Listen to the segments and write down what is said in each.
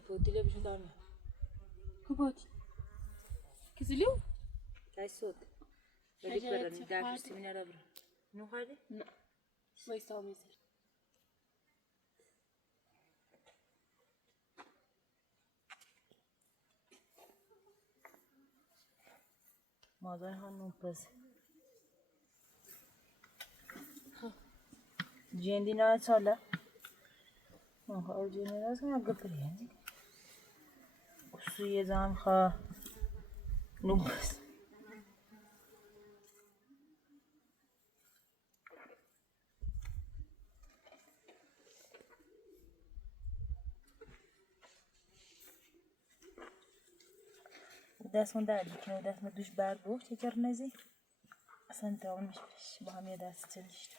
poti le bisho darna. Kupoti. Kiziliu? Kai sot. Bagi peran dak seminar abra. No hadi? Na. Vai só mesmo. Mazan han não passa. Jendi na sala. Oh, jendi na sala agapri. Usuye zam kha. No passa. دست من دادی که دست من دوش برگ بود چه کرنزی اصلا تاون مش با هم یه دست چلشت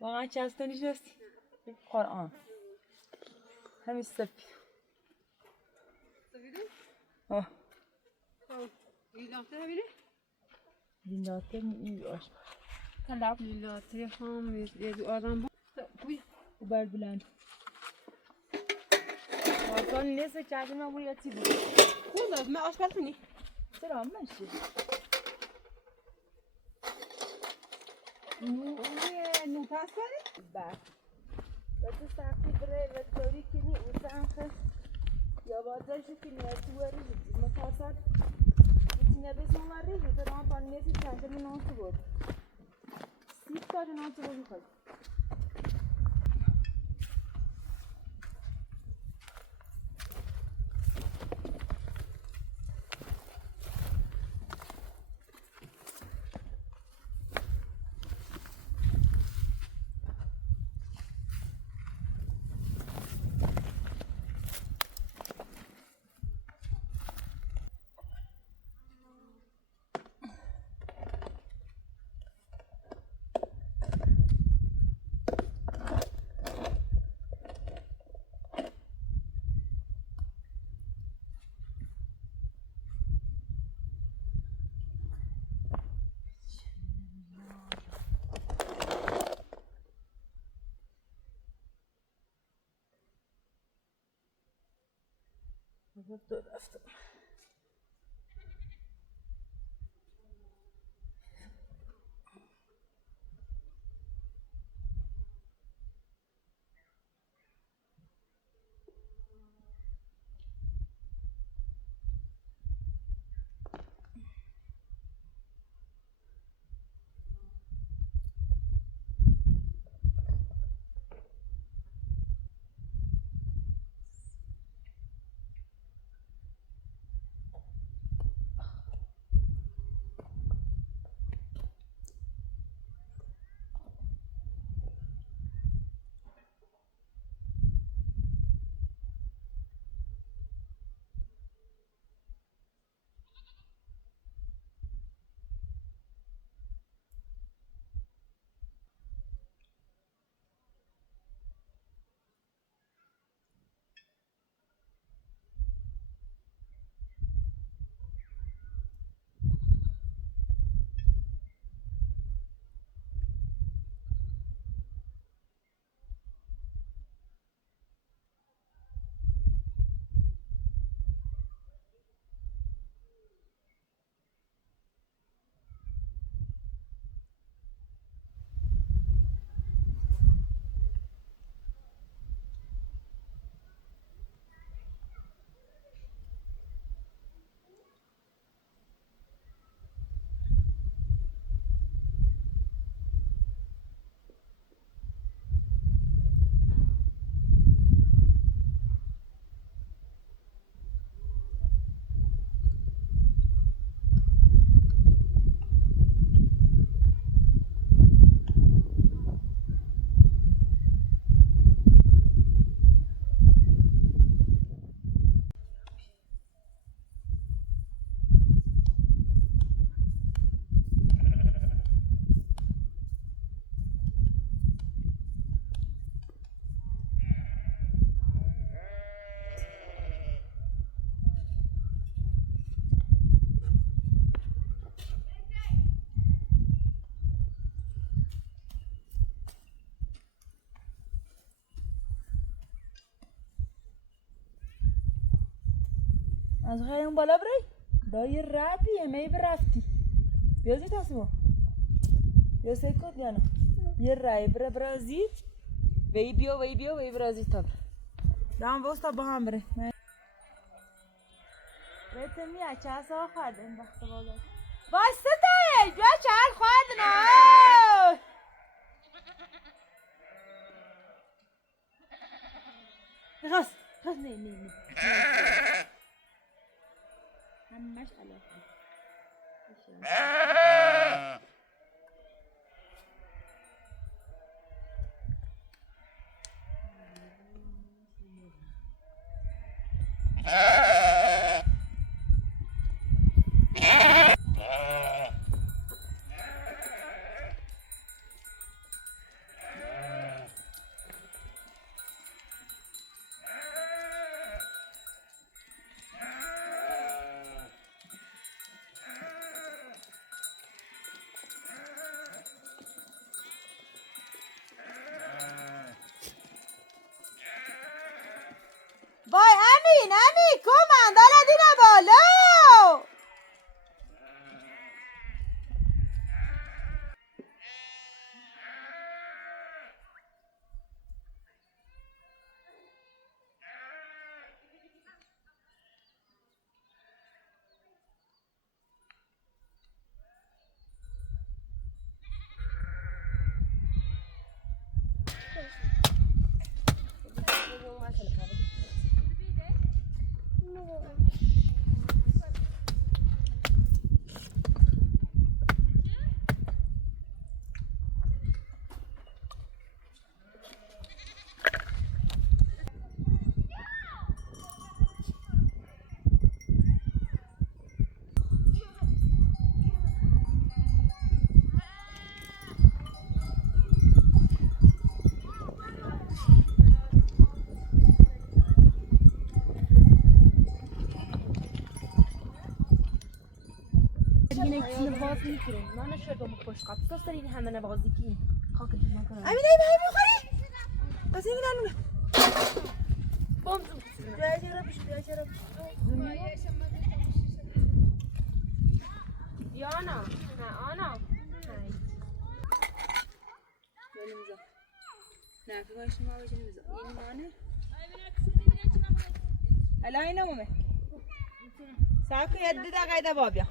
واقعا چستانیش نستی قرآن همین سفید سفیده؟ آه لیلاته ببینه؟ لیلاته می آش طلب لیلاته هم یه دو آدم بود و بر بلند آسان نیست چهدی من بود یا چی بود خود از من آشپز کنی؟ چرا منشی نو پس کنی؟ بله وقتی سختی بره و طوری کنی او سنخه یا بازایشو کنی یا تو وری جدی مخواستد میتینه بزن وری جدی رام پانی نیستی چهده می نانسو بود سیب کاری نانسو بود میخواد دو رفتم از خیلی بالا برای دایی رابی می برفتی بیازی تاسمو بیازی کد یا نه یه رای برازی وی بیا برازی تا دام واستا با هم بره بهتون میاد چه اصلا خوردن وقت بالا واسه تایی بیا چهار خوردن خلاص نه همش علاقه وای امین کمان دالا دینا بالا من شدم خوش قاب تو سری همه نوازی کی خاک دیگه کنم امین بخوری بس این نانو بوم بیا چرا یانا نه آنا نه فکرش ما بچه نمیزه این مانه الا اینه مومه ساکو یده دا قایده بابیا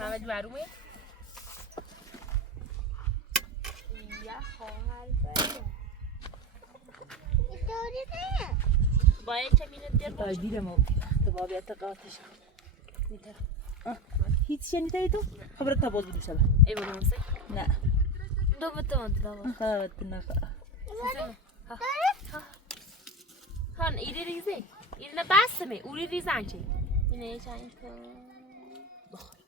محمد معرومه یا خواهر بده باید چمینه دیر باید دیدم او تو بابیا تقاطش هیچ شنیده ای تو؟ خبرت تا باز بودی شبه ای بابا نمسه نه دو بتوان دو خواهد نخواه هان ایری ریزه ایری بسمه اوری ریزن چه اینه چند که بخور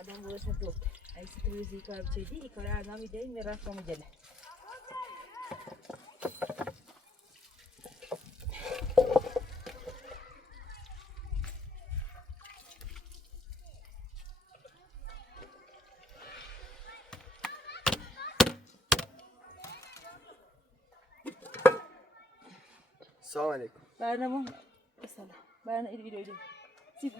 آدم باش نتوقع ایسی تو ریزی کار بچیدی ای کار آدمی دهی میرفت کامو جله السلام عليكم. برنامه السلام. برنامه ایدی. سیب.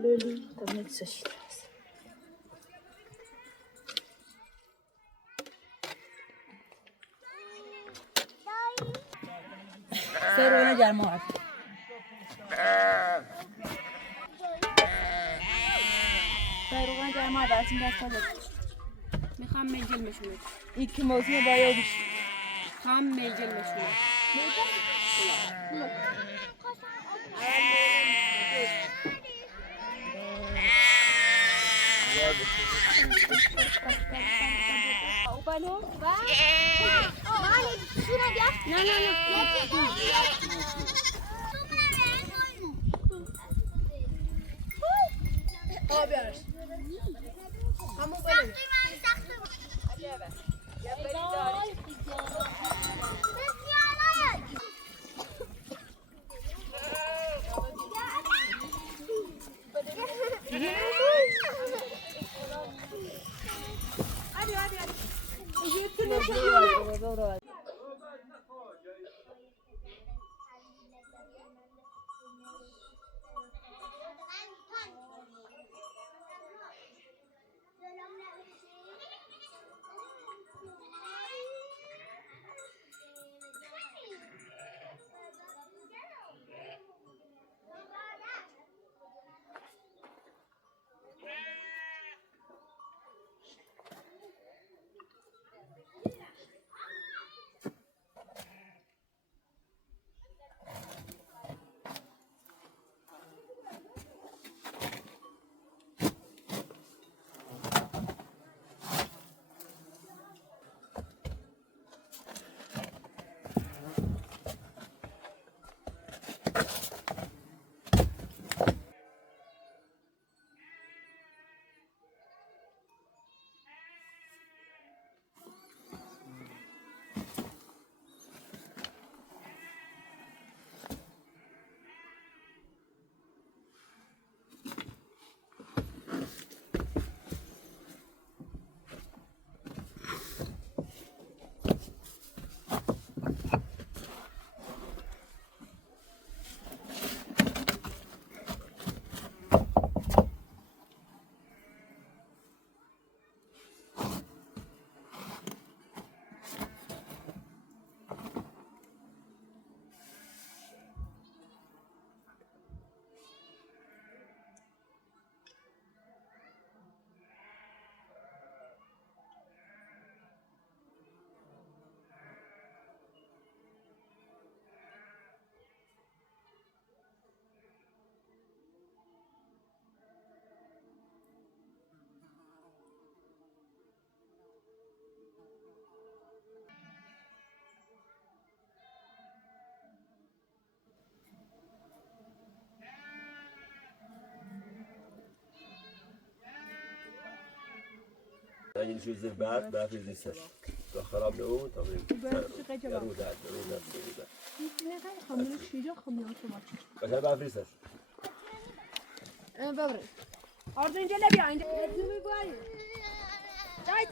Lili, também de sashras. Ser una llamada. Ser una llamada, sin las cosas. میخوام منجل مشونه İki mozuna dayamış. Tam melcelleşiyor. يعني نشوف زربات ما في لسه خراب له طبيعي بس ما في لسه Orada ince ne bir aynı. Ezimi bu aynı. Çay.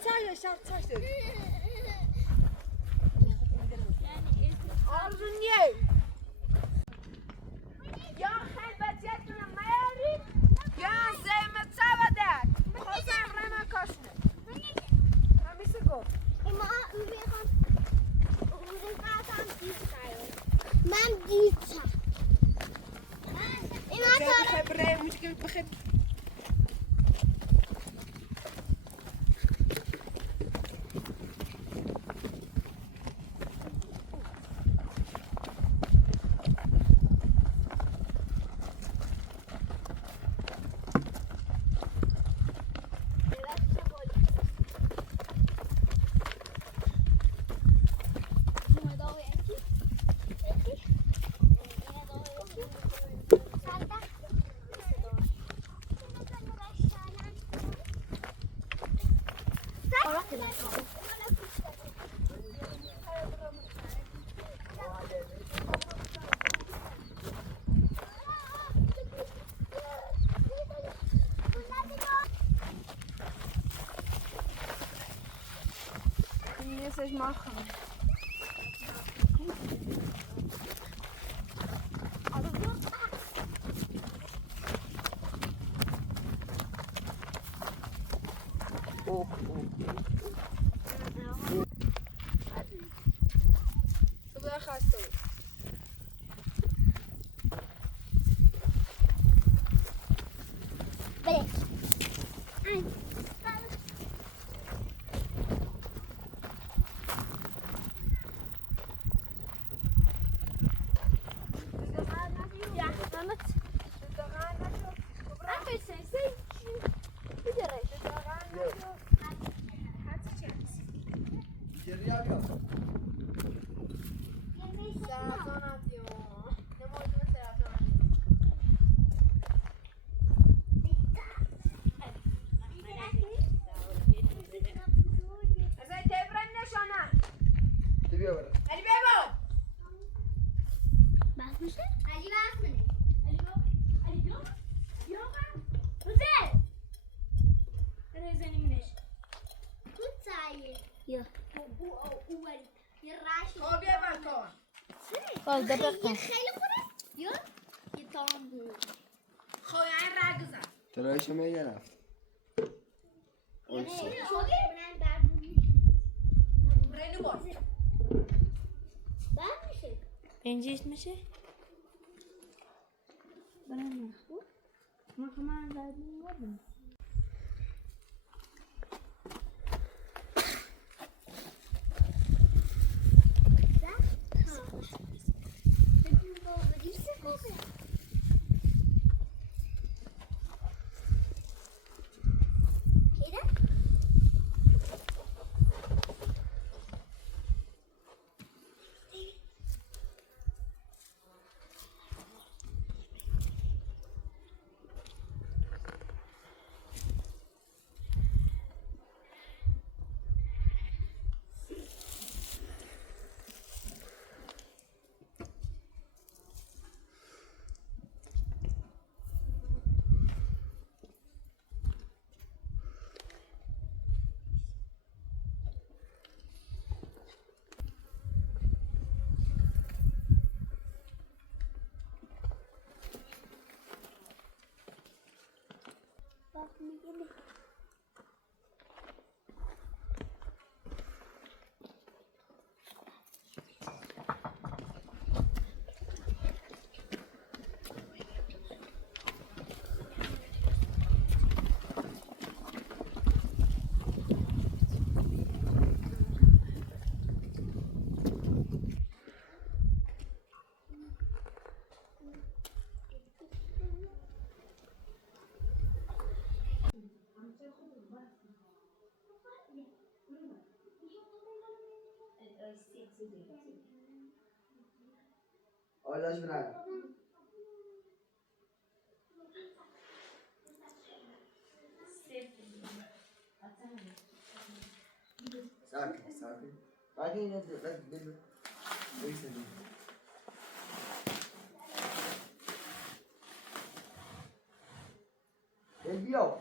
Arzun ye. Ya helbet ya mayari. Ya zeymet savadak. Kosam rama kaşne. Hamisi go. من دیدم اینا خبره مشکل بخیر. Vocês marcam. Burada hasta. يا بو او اول يراشي خب یه مکان خب ده بقى خیلی خوره یا یتام بو خویان رگزن ترایش میگه رفت برن بعد برینو باز بعد میشه پنجیش میشه؟ برم ما کمان زدیم نبیم آلاش برای ساکن باقی نه بیا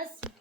رسم